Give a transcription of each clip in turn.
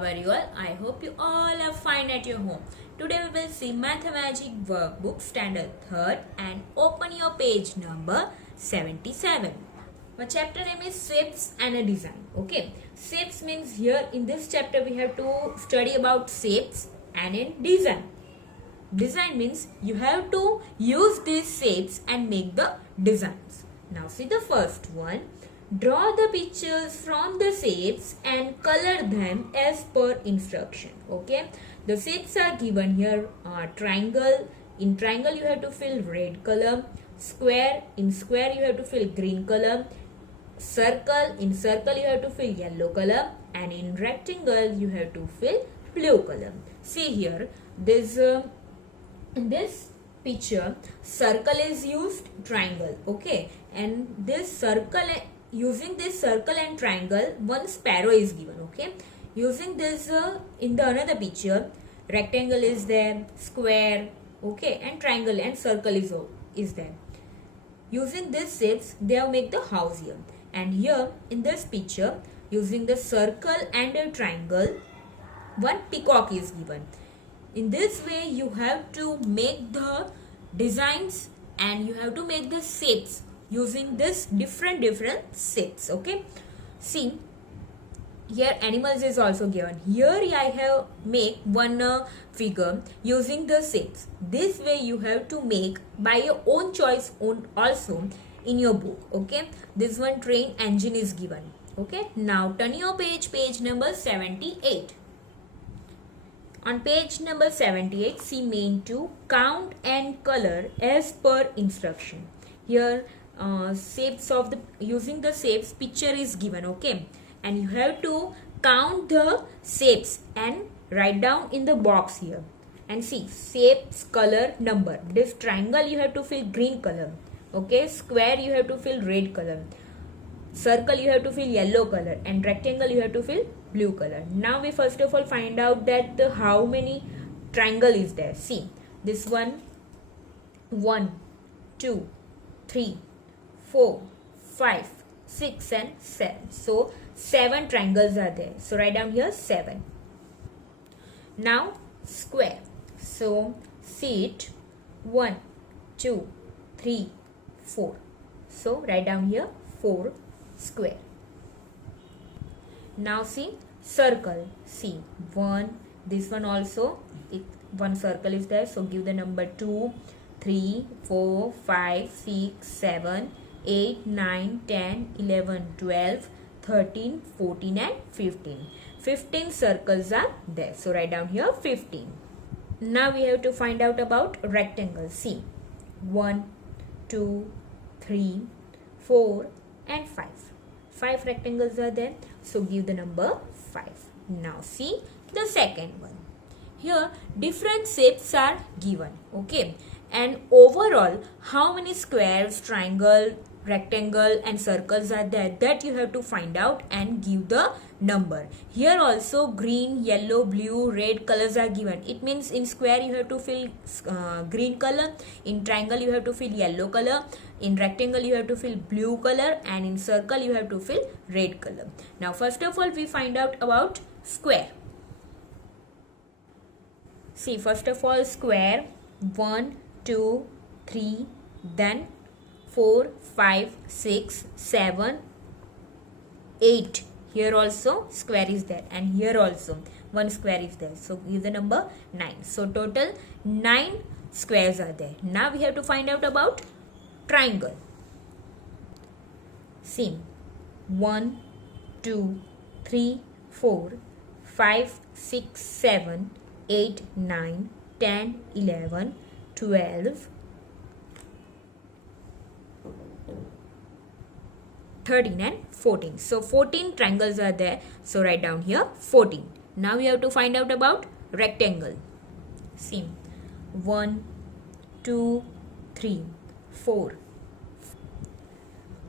how are you all? I hope you all are fine at your home. Today we will see Mathemagic Workbook Standard 3rd and open your page number 77. My chapter name is Shapes and a Design. Okay, shapes means here in this chapter we have to study about shapes and in design. Design means you have to use these shapes and make the designs. Now see the first one. Draw the pictures from the shapes and color them as per instruction. Okay, the shapes are given here. Triangle, in triangle you have to fill red color. Square, in square you have to fill green color. Circle, in circle you have to fill yellow color, and in rectangle you have to fill blue color. See here, this in this picture circle is used, triangle. Okay, and this circle, using this circle and triangle, one sparrow is given. Okay, using this in the another picture, rectangle is there, square, okay, and triangle and circle is there. Using these shapes they have make the house here, and here in this picture using the circle and a triangle, one peacock is given. In this way you have to make the designs and you have to make the shapes using this different shapes. Okay, see here animals is also given. Here I have make one figure using the shapes. This way you have to make by your own choice also in your book. Okay, this one train engine is given. Okay, now turn your page number 78. On page number 78, see main 2, count and color as per instruction. Here shapes of the, using the shapes, picture is given. Okay, and you have to count the shapes and write down in the box here. And see shapes, color, number. This triangle you have to fill green color. Okay, square you have to fill red color. Circle you have to fill yellow color, and rectangle you have to fill blue color. Now we first of all find out that how many triangle is there. See this one, 1, 2, 3, 4, 5, 6 and 7. So 7 triangles are there. So write down here 7. Now square. So see it, 1, 2, 3, 4. So write down here 4 square. Now see circle. See 1, this one also, one circle is there. So give the number 2, 3, 4, 5, 6, 7, 8, 9, 10, 11, 12, 13, 14 and 15. 15 circles are there. So write down here 15. Now we have to find out about rectangle. See 1, 2, 3, 4 and 5. 5 rectangles are there. So give the number 5. Now see the second one. Here different shapes are given. Okay, and overall how many squares, triangle, rectangle and circles are there, that you have to find out and give the number. Here also green, yellow, blue, red colors are given. It means in square you have to fill green color, in triangle you have to fill yellow color, in rectangle you have to fill blue color, and in circle you have to fill red color. Now first of all we find out about square. See first of all square, 1, 2, 3, then 4, 5, 6, 7, 8. Here also square is there, and here also one square is there. So give the number 9. So total 9 squares are there. Now we have to find out about triangle. See 1, 2, 3, 4, 5, 6, 7, 8, 9, 10, 11, 12, 13 and 14. So 14 triangles are there. So write down here 14. Now we have to find out about rectangle. See 1, 2, 3, 4.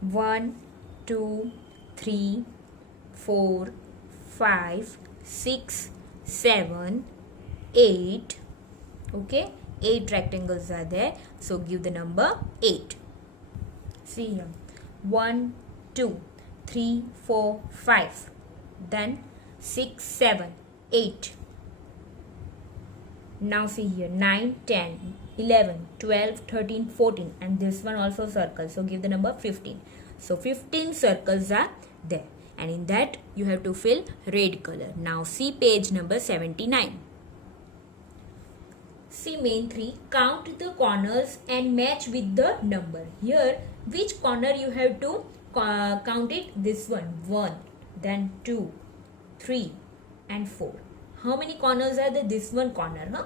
1, 2, 3, 4, 5, 6, 7, 8. Okay, 8 rectangles are there. So give the number 8. See here 1, 2, 3, 4, 5. Then 6, 7, 8. Now see here, 9, 10, 11, 12, 13, 14, and this one also circle. So give the number 15. So 15 circles are there, and in that you have to fill red color. Now see page number 79. See main 3, count the corners and match with the number. Here, which corner you have to count it? This one, 1, then 2, 3, and 4. How many corners are there? This one corner, huh?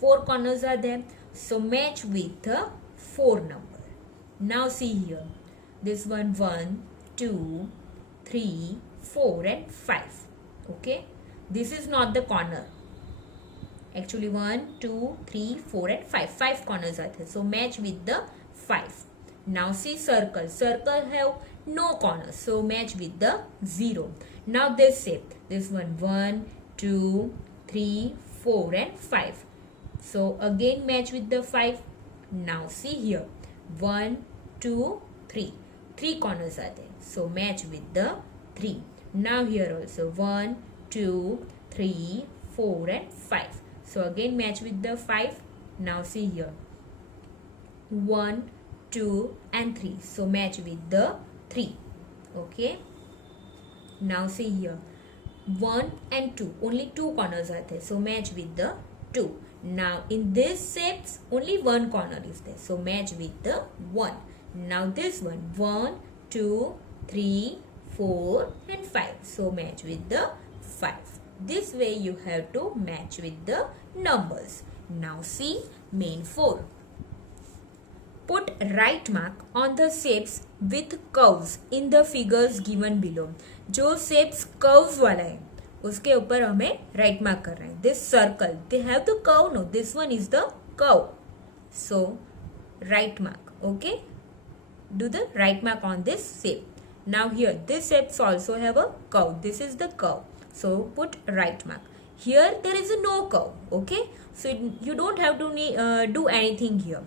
4 corners are there. So match with the 4 number. Now see here. This one, 1, 2, 3, 4, and 5. Okay. This is not the corner. Actually 1, 2, 3, 4, and 5. 5 corners are there. So match with the 5. Now see circle. Circle have no corners. So match with the 0. Now this shape. This one, 1, 2, 3, 4, and 5. So again match with the 5. Now see here. 1, 2, 3. 3 corners are there. So match with the 3. Now here also 1, 2, 3, 4, and 5. So again match with the 5. Now see here. 1, 2, and 3. So match with the 3. Okay. Now see here. 1 and 2. Only 2 corners are there. So match with the 2. Now in this shapes only 1 corner is there. So match with the 1. Now this one. 1, 2, 3, 4, and 5. So match with the 5. This way you have to match with the numbers. Now see main 4. Put right mark on the shapes with curves in the figures given below. जो shapes curves वाला है उसके ऊपर हमें right mark कर रहे हैं. This circle, they have the curve, no? This one is the curve. So right mark. Okay. Do the right mark on this shape. Now here this shapes also have a curve. This is the curve. So put right mark. Here there is a no curve. Okay. So you don't have to do anything here.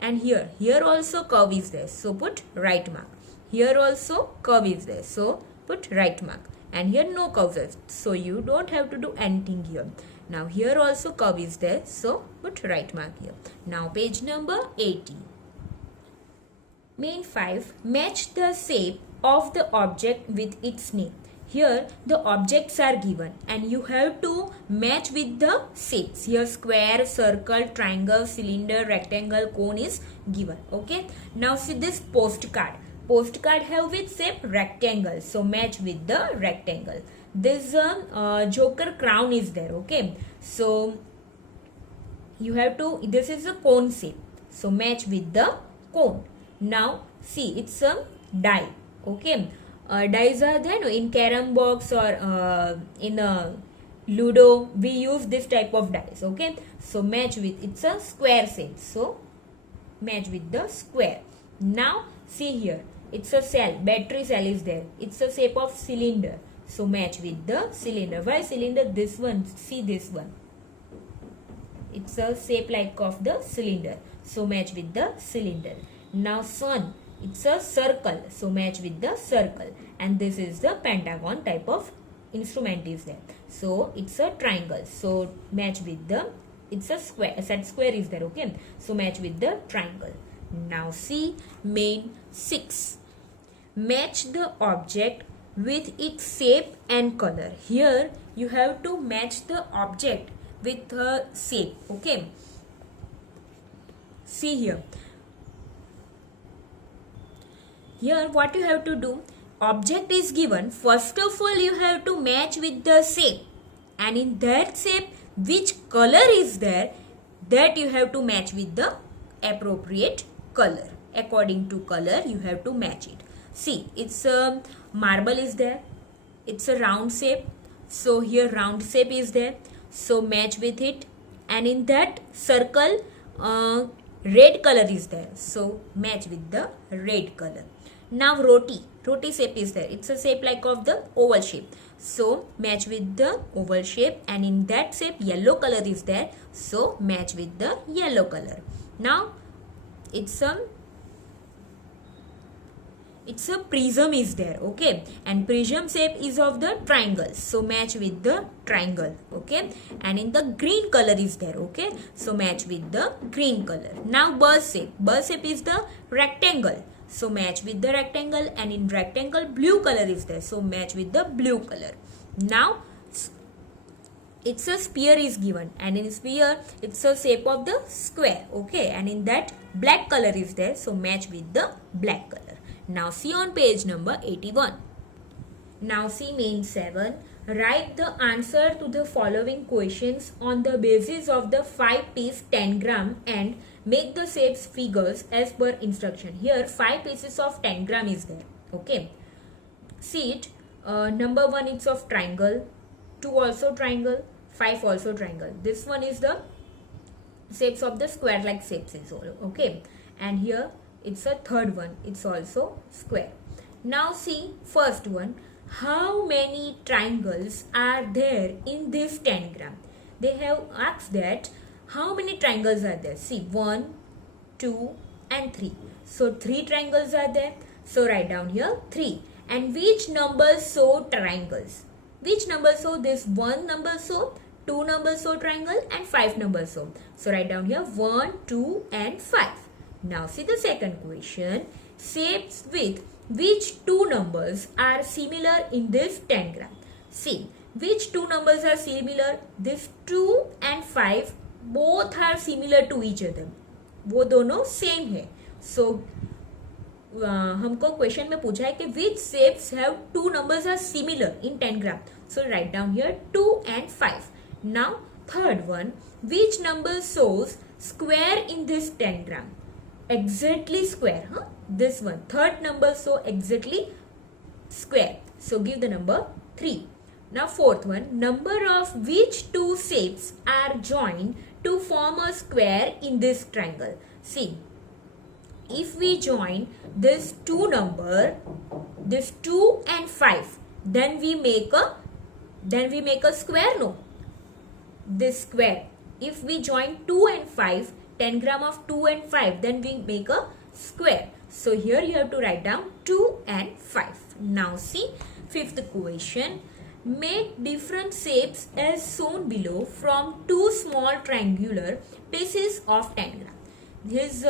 And here also curve is there. So put right mark. Here also curve is there. So put right mark. And here no curve is. So you don't have to do anything here. Now here also curve is there. So put right mark here. Now page number 80. Main 5. Match the shape of the object with its name. Here the objects are given and you have to match with the shapes. Here square, circle, triangle, cylinder, rectangle, cone is given. Okay. Now see this postcard. Postcard have with shape rectangle. So match with the rectangle. This joker crown is there. Okay. So you have to, this is a cone shape. So match with the cone. Now see it's a die. Okay. Dice are there, no? In carom box or in a ludo we use this type of dice. Okay. So match with, it's a square shape. So match with the square. Now see here, it's a cell, battery cell is there. It's a shape of cylinder. So match with the cylinder. Why cylinder? This one, see this one. It's a shape like of the cylinder. So match with the cylinder. Now sun, it's a circle. So match with the circle. And this is the pentagon type of instrument is there. So it's a triangle. So match with the, it's a square. A set square is there. Okay. So match with the triangle. Now see main 6. Match the object with its shape and color. Here you have to match the object with the shape. Okay. See here. Here what you have to do, object is given. First of all you have to match with the shape. And in that shape which color is there, that you have to match with the appropriate color. According to color you have to match it. See, it's a marble is there. It's a round shape. So here round shape is there. So match with it. And in that circle red color is there. So match with the red color. Now roti shape is there. It's a shape like of the oval shape. So match with the oval shape, and in that shape yellow color is there. So match with the yellow color. Now it's it's a prism is there, okay, and prism shape is of the triangle, so match with the triangle, okay, and in the green color is there, okay, so match with the green color. Now bus shape is the rectangle, so match with the rectangle, and in rectangle blue color is there, so match with the blue color. Now it's a sphere is given, and in sphere it's a shape of the square, okay, and in that black color is there, so match with the black color. Now see on page number 81. Now see main 7. Write the answer to the following questions on the basis of the 5-piece 10 gram and make the shapes figures as per instruction. Here 5 pieces of 10 gram is there, okay. See it, number 1 it's of triangle, 2 also triangle, 5 also triangle. This one is the shapes of the square like shapes is all, okay, and here it's a third one, it's also square. Now see first one, how many triangles are there in this 10 gram? They have asked that how many triangles are there. See 1, 2 and 3. So 3 triangles are there. So write down here 3. And which numbers show triangles? Which numbers show? This 1 number show, 2 numbers show triangle, and 5 numbers show. So write down here 1, 2 and 5. Now see the second question. Shapes with which 2 numbers are similar in this 10 gram? See, which 2 numbers are similar? This 2 and 5 both are similar to each other. वो दोनों same है. So हमको question में पूछा है कि which shapes have 2 numbers are similar in 10 gram. So write down here 2 and 5. Now third one, which number shows square in this 10 gram? Exactly square, huh? This one, third number show exactly square. So give the number 3. Now fourth one, number of which 2 shapes are joined to form a square in this triangle? See, if we join this 2 number, this 2 and 5, then we make a square, no? This square. If we join 2 and 5, 10 gram of 2 and 5, then we make a square. So here you have to write down 2 and 5. Now see fifth question. Make different shapes as shown below from 2 small triangular pieces of 10 gram. His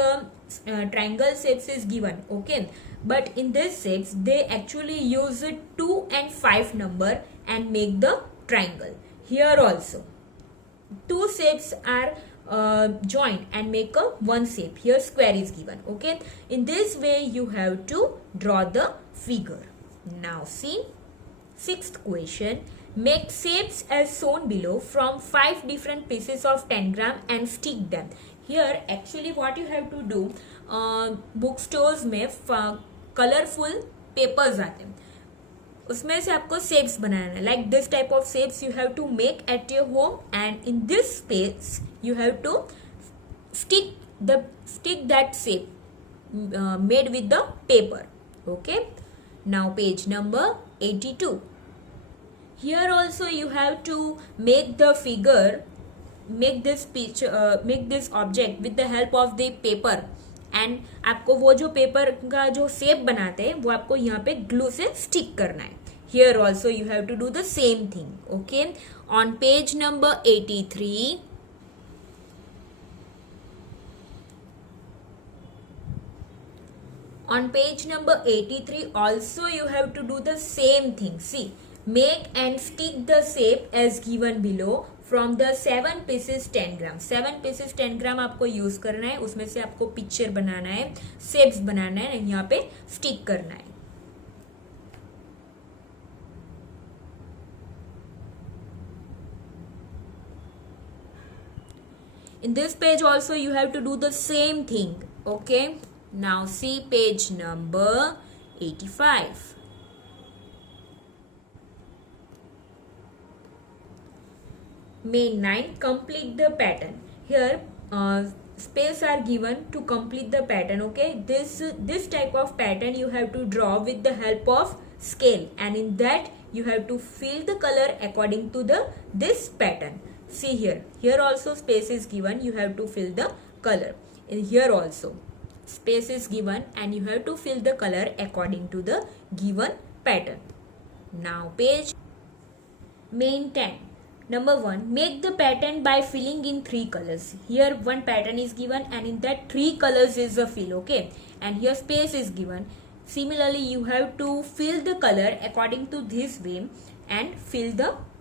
triangle shapes is given, okay, but in this shapes they actually use 2 and 5 number and make the triangle. Here also 2 shapes are joined and make a one shape. Here square is given, okay. In this way you have to draw the figure. Now see sixth question. Make shapes as shown below from 5 different pieces of 10 gram and stick them. Here actually what you have to do, book stores में colourful papers आते हैं, उसमें से आपको shapes बनाना है. Like this type of shapes you have to make at your home, and in this space you have to stick that shape made with the paper, okay. Now page number 82. Here also you have to make the figure, make this picture, make this object with the help of the paper, and आपको वो जो paper का जो shape बनाते हैं वो आपको यहाँ पे ग्लू से स्टिक करना है. Here also you have to do the same thing, okay. On page number 83, on page number 83 also you have to do the same thing. See, make and stick the shape as given below from the 7 pieces 10 gram. 7 pieces 10 gram आपको use करना है, उसमें से आपको picture बनाना है, shapes बनाना है, यहाँ पे स्टिक करना है. In this page also you have to do the same thing, okay. Now see page number 85. Main 9, complete the pattern. Here space are given to complete the pattern, okay. This type of pattern you have to draw with the help of scale, and in that you have to fill the color according to this pattern. See here also space is given, you have to fill the color. In here also space is given and you have to fill the color according to the given pattern. Now page main 10. Number 1, make the pattern by filling in 3 colors. Here one pattern is given and in that 3 colors is the fill, okay, and here space is given. Similarly, you have to fill the color according to this way and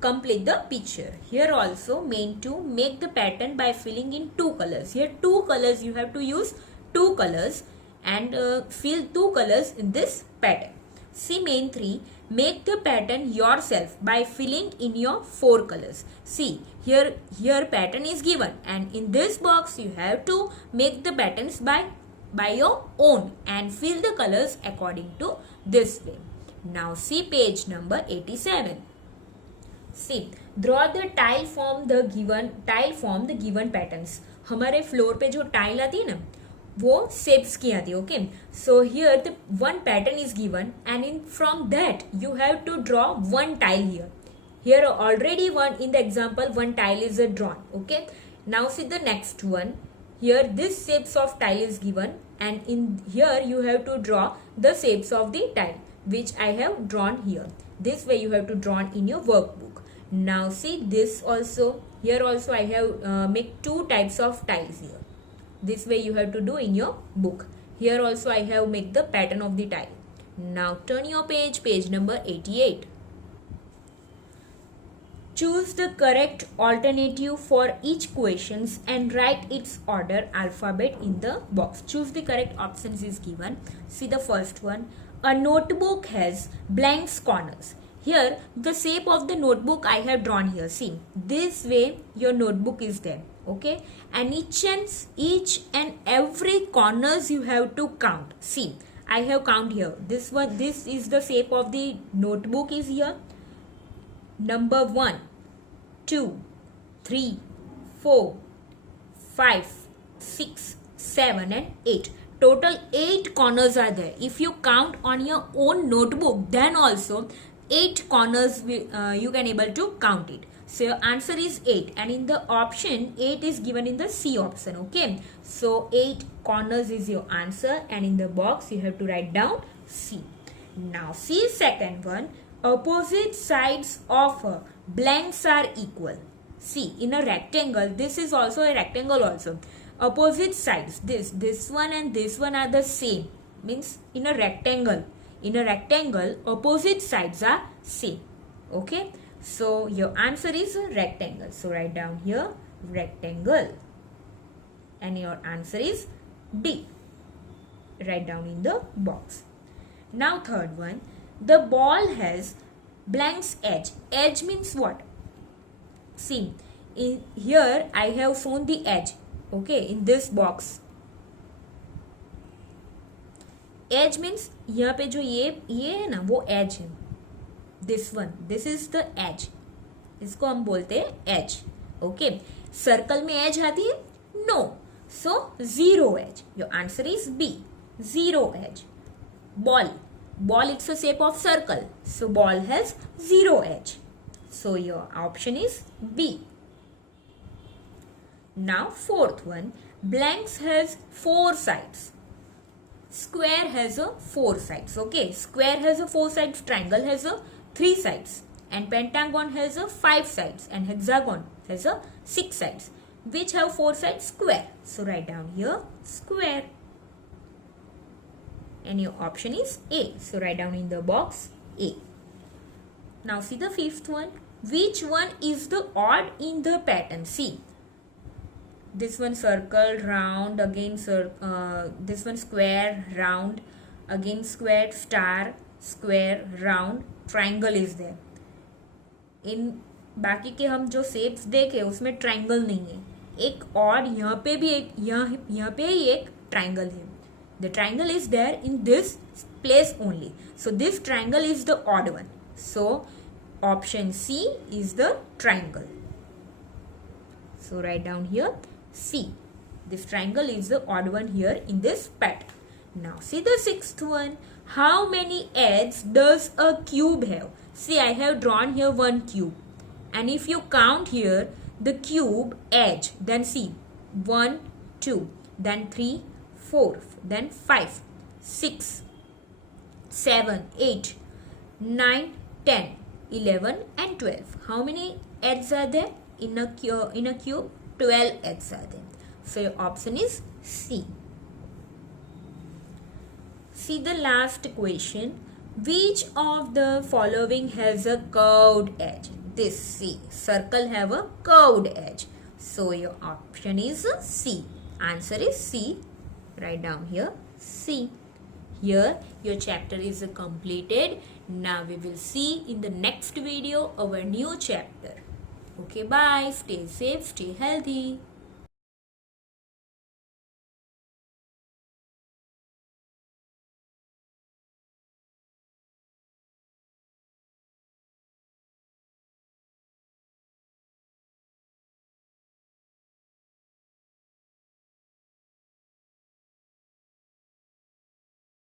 complete the picture. Here also main 2, make the pattern by filling in 2 colors. Here 2 colors, you have to use 2 colors and fill 2 colors in this pattern. See main 3, make the pattern yourself by filling in your 4 colors. See here pattern is given and in this box you have to make the patterns by your own and fill the colors according to this way. Now see page number 87. See, draw the tile form the given patterns. हमारे floor पे जो tile आती है ना वो shapes की आती है. Okay, so here the one pattern is given and in from that you have to draw one tile here already one in the example one tile is drawn. Okay, now see the next one. Here this shapes of tile is given and in here you have to draw the shapes of the tile which I have drawn here. This way you have to draw in your workbook. Now see this also, here also I have make 2 types of tiles here. This way you have to do in your book. Here also I have make the pattern of the tile. Now turn your page number 88. Choose the correct alternative for each questions and write its order alphabet in the box. Choose the correct options is given. See the first one. A notebook has blank corners. Here the shape of the notebook I have drawn here. See, this way your notebook is there. Okay, and each and every corners you have to count. See, I have count here. This is the shape of the notebook is here. Number 1, 2, 3, 4, 5, 6, 7 and 8. Total 8 corners are there. If you count on your own notebook, then also 8 corners you can able to count it. So your answer is 8 and in the option 8 is given in the C option. Okay, so 8 corners is your answer and in the box you have to write down C. Now see second one. Opposite sides of blanks are equal. See, in a rectangle, this is also a rectangle also. Opposite sides, this one and this one are the same. Means in a rectangle, opposite sides are same. Okay, so your answer is a rectangle. So write down here rectangle and your answer is D. Write down in the box. Now third one. The ball has blank's edge. Edge means what? See, in here I have shown the edge. Okay, in this box. Edge means यहाँ पे जो ये है ना वो edge है. This one, this is the edge. इसको हम बोलते हैं edge. Okay, circle में edge आती है? No. So zero edge. Your answer is B. Zero edge. Ball. Ball, it's a shape of circle. So ball has zero edge. So your option is B. Now fourth one. Blanks has 4 sides. Square has a 4 sides. Okay. Square has a 4 sides. Triangle has a 3 sides. And pentagon has a 5 sides. And hexagon has a 6 sides. Which have 4 sides? Square. So write down here square. And your option is A. So write down in the box A. Now see the fifth one. Which one is the odd in the pattern? See, this one circle, round, again this one square, round, again square, star, square, round, triangle is there. In बाकी के हम जो shapes देखे उसमें triangle नहीं है. एक odd यहाँ पे भी एक यहाँ पे ही एक ट्रायंगल है. The triangle is there in this place only. So this triangle is the odd one. So option C is the triangle. So write down here C. This triangle is the odd one here in this pattern. Now see the sixth one. How many edges does a cube have? See, I have drawn here one cube. And if you count here the cube edge, then see 1, 2, then 3, 4, then 5, 6, 7, 8, 9, 10, 11 and 12. How many eggs are there in a cube? 12 eggs are there. So your option is C. See the last question. Which of the following has a curved edge? This C. Circle have a curved edge. So your option is C. Answer is C. Write down here C. Here your chapter is completed. Now we will see in the next video our new chapter. Okay, bye. Stay safe, stay healthy.